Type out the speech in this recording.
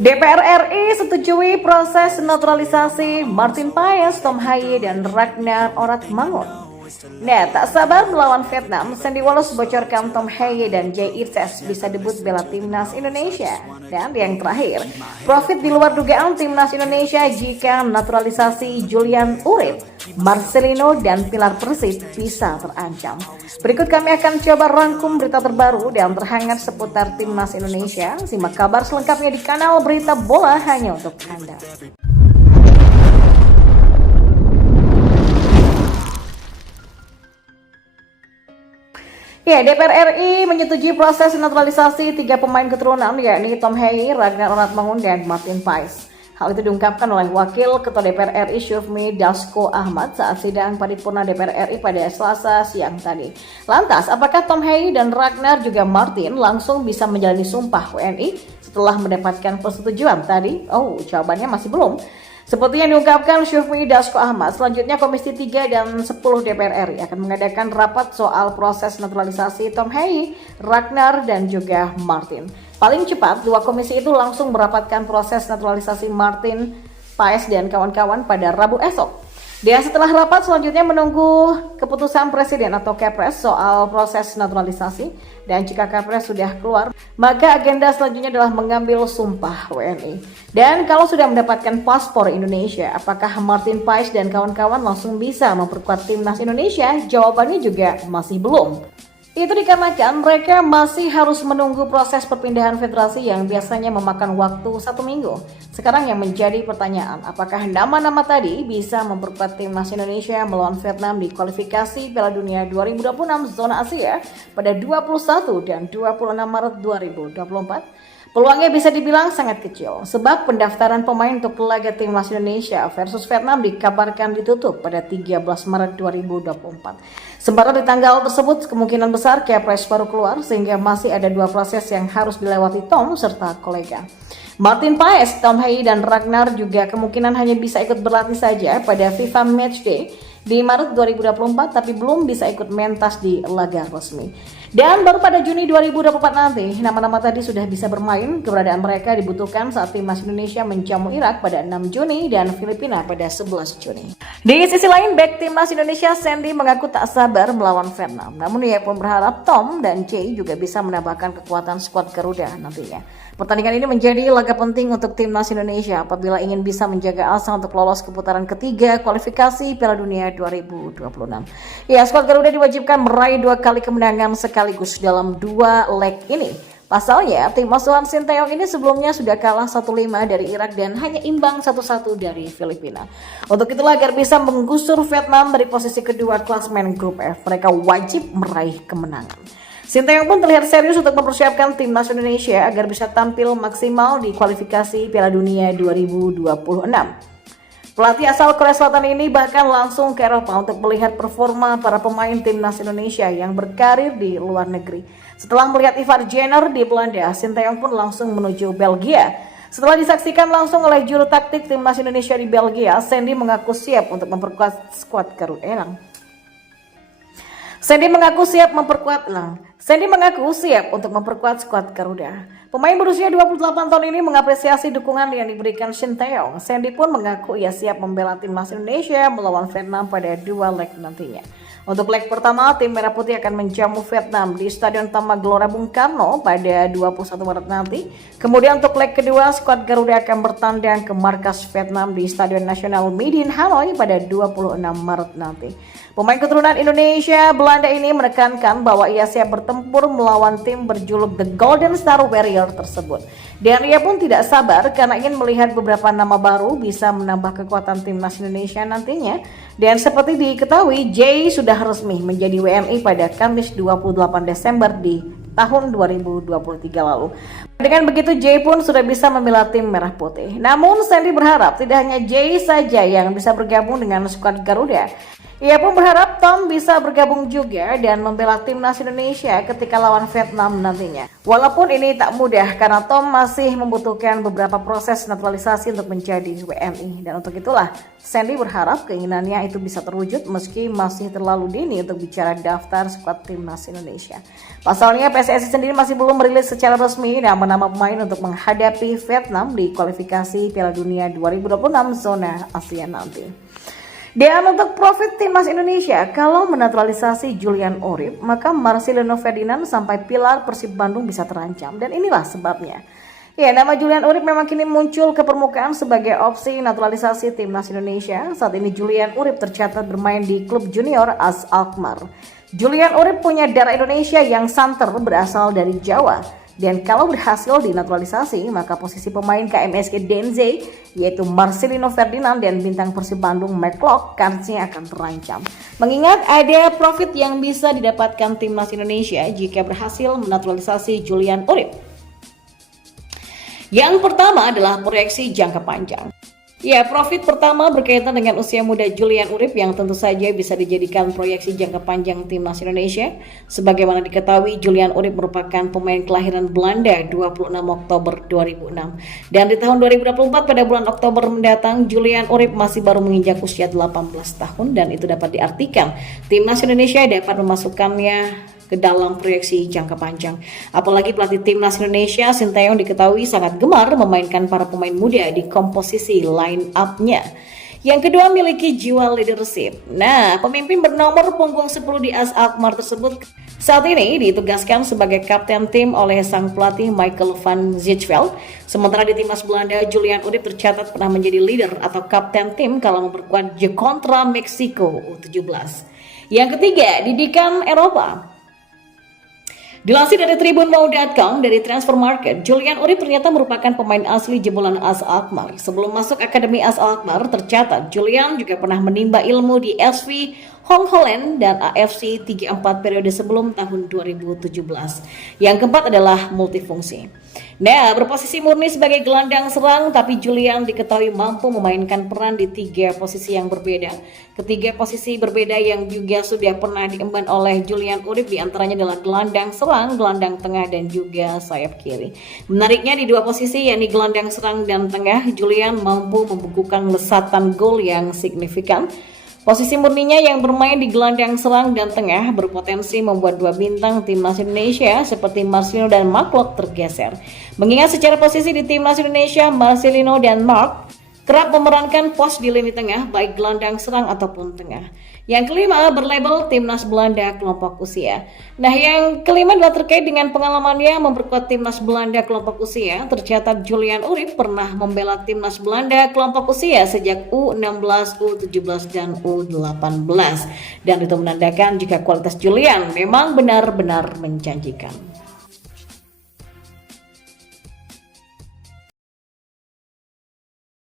DPR RI setujui proses naturalisasi Martin Paes, Tom Haye, dan Ragnar Oratmangun. Nah, tak sabar melawan Vietnam, Sandy Wallace bocorkan Tom Haye dan Jay Itzes bisa debut bela timnas Indonesia. Dan yang terakhir, profit di luar dugaan timnas Indonesia jika naturalisasi Julian Urip, Marcelino, dan Pilar Persib bisa terancam. Berikut kami akan coba rangkum berita terbaru dan terhangat seputar timnas Indonesia. Simak kabar selengkapnya di kanal Berita Bola hanya untuk Anda. Ya, DPR RI menyetujui proses naturalisasi 3 pemain keturunan, yakni Tom Haye, Ragnar Oratmangun, dan Martin Paes. Hal itu diungkapkan oleh Wakil Ketua DPR RI Syufmi Dasko Ahmad saat sidang paripurna DPR RI pada Selasa siang tadi. Lantas, apakah Tom Haye dan Ragnar juga Martin langsung bisa menjalani sumpah WNI setelah mendapatkan persetujuan tadi? Oh, jawabannya masih belum. Seperti yang diungkapkan Syufmi Dasko Ahmad, selanjutnya Komisi 3 dan 10 DPR RI akan mengadakan rapat soal proses naturalisasi Tom Haye, Ragnar, dan juga Martin. Paling cepat, dua komisi itu langsung merapatkan proses naturalisasi Martin Paes dan kawan-kawan pada Rabu esok. Dan setelah rapat selanjutnya menunggu keputusan Presiden atau Kepres soal proses naturalisasi. Dan jika Kepres sudah keluar, maka agenda selanjutnya adalah mengambil sumpah WNI. Dan kalau sudah mendapatkan paspor Indonesia, apakah Martin Paes dan kawan-kawan langsung bisa memperkuat timnas Indonesia? Jawabannya juga masih belum. Itu dikarenakan mereka masih harus menunggu proses perpindahan federasi yang biasanya memakan waktu 1 minggu. Sekarang yang menjadi pertanyaan, apakah nama-nama tadi bisa memperkuat timnas Indonesia melawan Vietnam di kualifikasi Piala Dunia 2026 zona Asia pada 21 dan 26 Maret 2024? Peluangnya bisa dibilang sangat kecil, sebab pendaftaran pemain untuk laga timnas Indonesia versus Vietnam dikabarkan ditutup pada 13 Maret 2024. Sementara di tanggal tersebut kemungkinan besar Kepres baru keluar, sehingga masih ada 2 proses yang harus dilewati Tom serta kolega. Martin Paes, Tom Haye, dan Ragnar juga kemungkinan hanya bisa ikut berlatih saja pada FIFA Matchday di Maret 2024, tapi belum bisa ikut mentas di laga resmi. Dan baru pada Juni 2024 nanti, nama-nama tadi sudah bisa bermain. Keberadaan mereka dibutuhkan saat timnas Indonesia menjamu Irak pada 6 Juni dan Filipina pada 11 Juni. Di sisi lain, bek timnas Indonesia Sandy mengaku tak sabar melawan Vietnam. Namun ia pun berharap Tom dan Jay juga bisa menambahkan kekuatan skuad Garuda nantinya. Pertandingan ini menjadi laga penting untuk timnas Indonesia apabila ingin bisa menjaga asa untuk lolos ke putaran ketiga kualifikasi Piala Dunia 2026. Ya, skuad Garuda diwajibkan meraih 2 kali kemenangan sekaligus dalam 2 leg ini. Pasalnya, tim asuhan Sinteyong ini sebelumnya sudah kalah 1-5 dari Irak dan hanya imbang 1-1 dari Filipina. Untuk itulah agar bisa menggusur Vietnam dari posisi kedua klasemen grup F, mereka wajib meraih kemenangan. Sinteyong pun terlihat serius untuk mempersiapkan timnas Indonesia agar bisa tampil maksimal di kualifikasi Piala Dunia 2026. Pelatih asal Korea Selatan ini bahkan langsung ke Eropa untuk melihat performa para pemain timnas Indonesia yang berkarir di luar negeri. Setelah melihat Ivar Jenner di Belanda, Sinteyong pun langsung menuju Belgia. Setelah disaksikan langsung oleh juru taktik timnas Indonesia di Belgia, Sandy mengaku siap untuk memperkuat skuad Garuda. Sandy mengaku siap untuk memperkuat skuad Garuda. Pemain berusia 28 tahun ini mengapresiasi dukungan yang diberikan Sinteyong. Sandy pun mengaku ia siap membela timnas Indonesia melawan Vietnam pada 2 leg nantinya. Untuk leg pertama, tim Merah Putih akan menjamu Vietnam di Stadion Taman Gelora Bung Karno pada 21 Maret nanti. Kemudian untuk leg kedua, skuad Garuda akan bertandang ke markas Vietnam di Stadion Nasional Midin Hanoi pada 26 Maret nanti. Pemain keturunan Indonesia Belanda ini menekankan bahwa ia siap bertempur melawan tim berjuluk The Golden Star Warrior tersebut. Dan ia pun tidak sabar karena ingin melihat beberapa nama baru bisa menambah kekuatan timnas Indonesia nantinya. Dan seperti diketahui, Jay sudah resmi menjadi WNI pada Kamis 28 Desember di tahun 2023 lalu. Dengan begitu, Jay pun sudah bisa membela tim Merah Putih. Namun Sandy berharap tidak hanya Jay saja yang bisa bergabung dengan skuad Garuda. Ia pun berharap Tom bisa bergabung juga dan membela timnas Indonesia ketika lawan Vietnam nantinya. Walaupun ini tak mudah karena Tom masih membutuhkan beberapa proses naturalisasi untuk menjadi WNI. Dan untuk itulah Sandy berharap keinginannya itu bisa terwujud meski masih terlalu dini untuk bicara daftar skuad timnas Indonesia. Pasalnya PSSI sendiri masih belum merilis secara resmi nama-nama pemain untuk menghadapi Vietnam di kualifikasi Piala Dunia 2026 zona Asia nanti. Dan untuk profit timnas Indonesia, kalau menaturalisasi Julian Urip, maka Marcelino Ferdinand sampai pilar Persib Bandung bisa terancam. Dan inilah sebabnya. Ya, nama Julian Urip memang kini muncul ke permukaan sebagai opsi naturalisasi timnas Indonesia. Saat ini Julian Urip tercatat bermain di klub junior AS Alkmaar. Julian Urip punya darah Indonesia yang santer berasal dari Jawa. Dan kalau berhasil dinaturalisasi, maka posisi pemain KMSK Denzey, yaitu Marcelino Ferdinand dan bintang Persib Bandung McLeod, kansnya akan terancam. Mengingat ada profit yang bisa didapatkan timnas Indonesia jika berhasil menaturalisasi Julian Urip. Yang pertama adalah proyeksi jangka panjang. Ya, profit pertama berkaitan dengan usia muda Julian Urip yang tentu saja bisa dijadikan proyeksi jangka panjang timnas Indonesia. Sebagaimana diketahui, Julian Urip merupakan pemain kelahiran Belanda 26 Oktober 2006. Dan di tahun 2024 pada bulan Oktober mendatang, Julian Urip masih baru menginjak usia 18 tahun dan itu dapat diartikan timnas Indonesia dapat memasukkannya ke dalam proyeksi jangka panjang. Apalagi pelatih timnas Indonesia Sinteyong diketahui sangat gemar memainkan para pemain muda di komposisi line up-nya. Yang kedua, miliki jiwa leadership. Nah, pemimpin bernomor punggung 10 di AS Alkmaar tersebut saat ini ditugaskan sebagai kapten tim oleh sang pelatih Michael van Zijveld. Sementara di timnas Belanda, Julian Urip tercatat pernah menjadi leader atau kapten tim kala memperkuat kontra Meksiko U17. Yang ketiga, didikan Eropa. Dilansir dari tribunmau.com dari Transfer Market, Julian Urip ternyata merupakan pemain asli jebolan AS Alkmaar. Sebelum masuk Akademi AS Alkmaar, tercatat Julian juga pernah menimba ilmu di SV Hong Holland dan AFC 34 periode sebelum tahun 2017. Yang keempat adalah multifungsi. Nah, berposisi murni sebagai gelandang serang, tapi Julian diketahui mampu memainkan peran di 3 posisi yang berbeda. Ketiga posisi berbeda yang juga sudah pernah diemban oleh Julian Urip diantaranya adalah gelandang serang, gelandang tengah, dan juga sayap kiri. Menariknya di 2 posisi yakni gelandang serang dan tengah, Julian mampu membukukan lesatan gol yang signifikan. Posisi murninya yang bermain di gelandang serang dan tengah berpotensi membuat 2 bintang timnas Indonesia seperti Marcelino dan McLeod tergeser. Mengingat secara posisi di timnas Indonesia, Marcelino dan Mark kerap memerankan pos di lini tengah baik gelandang serang ataupun tengah. Yang kelima, berlabel timnas Belanda kelompok usia. Nah, yang kelima adalah terkait dengan pengalamannya memperkuat timnas Belanda kelompok usia. Tercatat Julian Urip pernah membela timnas Belanda kelompok usia sejak U16, U17, dan U18. Dan itu menandakan jika kualitas Julian memang benar-benar menjanjikan.